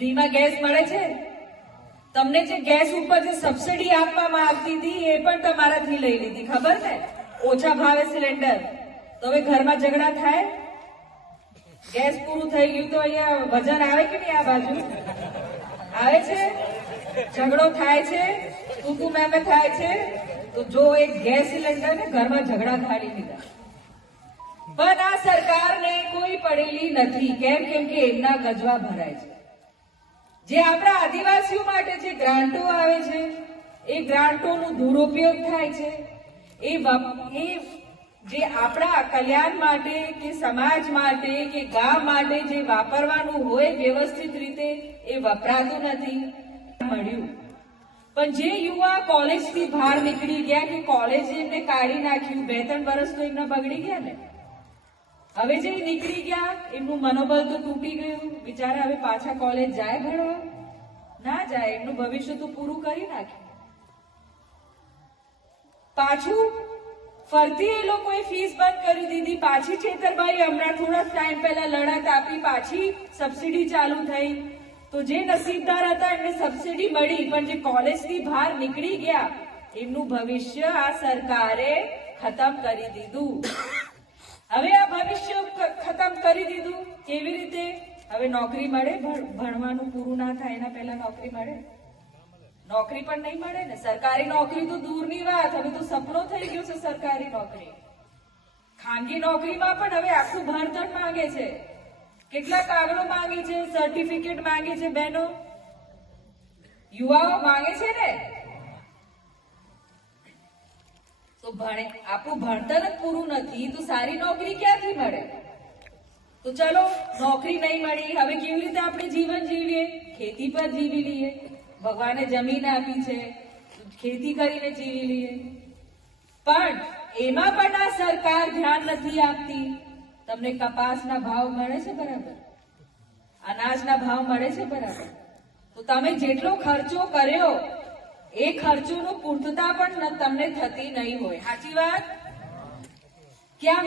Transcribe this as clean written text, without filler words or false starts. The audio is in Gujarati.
ફ્રીમાં ગેસ મળે છે? તમને જે ગેસ ઉપર જે સબસિડી આપવામાં આવતી હતી એ પણ તમારાથી લઈ લીધી, ખબર ને? ઓછા ભાવે સિલિન્ડર. તો હવે ઘરમાં ઝઘડા થાય? ગેસ પૂરું થઈ ગયું તો અહીંયા વજન આવે કે નહીં? આ બાજુ આવે છે, ઝઘડો થાય છે, તું મેમે થાય છે. તો જો એક ગેસ સિલિન્ડર ને ઘરમાં ઝઘડા થાળી દીધા. પણ આ સરકારને કોઈ પડેલી નથી. કેમ? કેમ કે એમના ગજવા ભરાય છે. જે આપણા આદિવાસીઓ માટે જે ગ્રાન્ટો આવે છે એ ગ્રાન્ટોનો દુરુપયોગ થાય છે. એ જે આપણા કલ્યાણ માટે કે સમાજ માટે કે ગામ માટે જે વાપરવાનું હોય વ્યવસ્થિત રીતે એ વપરાતું નથી મળ્યું. પણ જે યુવા કોલેજથી બહાર નીકળી ગયા કે કોલેજ એમને કાઢી નાખ્યું, 2-3 વર્ષ તો એમના બગડી ગયા ને. હવે જે નીકળી ગયા એમનું મનોબળ તો તૂટી ગયું. બિચારા હવે પાછા કોલેજ જાય ભણવા? ના જાય. એમનું ભવિષ્ય તો પૂરું કરી નાખ્યું. પાછું ફરતી એ લોકોએ ફીસ બંધ કરી દીધી. પાછી છેતરબાઈ હમણાં થોડા ટાઈમ પહેલા લડત આપી, પાછી સબસિડી ચાલુ થઈ. તો જે નસીબદાર હતા એમને સબસિડી મળી, પણ જે કોલેજથી બહાર નીકળી ગયા એમનું ભવિષ્ય આ સરકારે ખતમ કરી દીધું. હવે આ ભવિષ્ય ખતમ કરી દીધું. કેવી રીતે? હવે નોકરી મળે? ભણવાનું પૂરું ના થાય એના પહેલા નોકરી મળે? નોકરી પણ નહીં મળે ને. સરકારી નોકરી તો દૂરની વાત, હવે તો સપનો થઈ ગયો છે સરકારી નોકરી. ખાનગી નોકરીમાં પણ હવે આખું ભણતર માંગે છે, કેટલા કાગળો માંગે છે, સર્ટિફિકેટ માંગે છે. બહેનો, યુવાઓ માંગે છે ને. તો આપણું ભણતર જ પૂરું નથી તો સારી નોકરી ક્યાંથી મળે? તો ચલો નોકરી નહીં મળી, હવે કેવી રીતે આપણે જીવન જીવીએ? ખેતી પર જીવી લઈએ. ભગવાને જમીન આપી છે, ખેતી કરીને જીવી લઈએ. પણ એમાં પણ આ સરકાર ધ્યાન નથી આપતી. તમને કપાસના ભાવ મળે છે બરાબર? અનાજના ભાવ મળે છે બરાબર? તો તમે જેટલો ખર્ચો કર્યો એ ખર્ચોનું પૂર્તતા પણ તમને થતી નહીં હોય. સાચી વાત? ક્યાં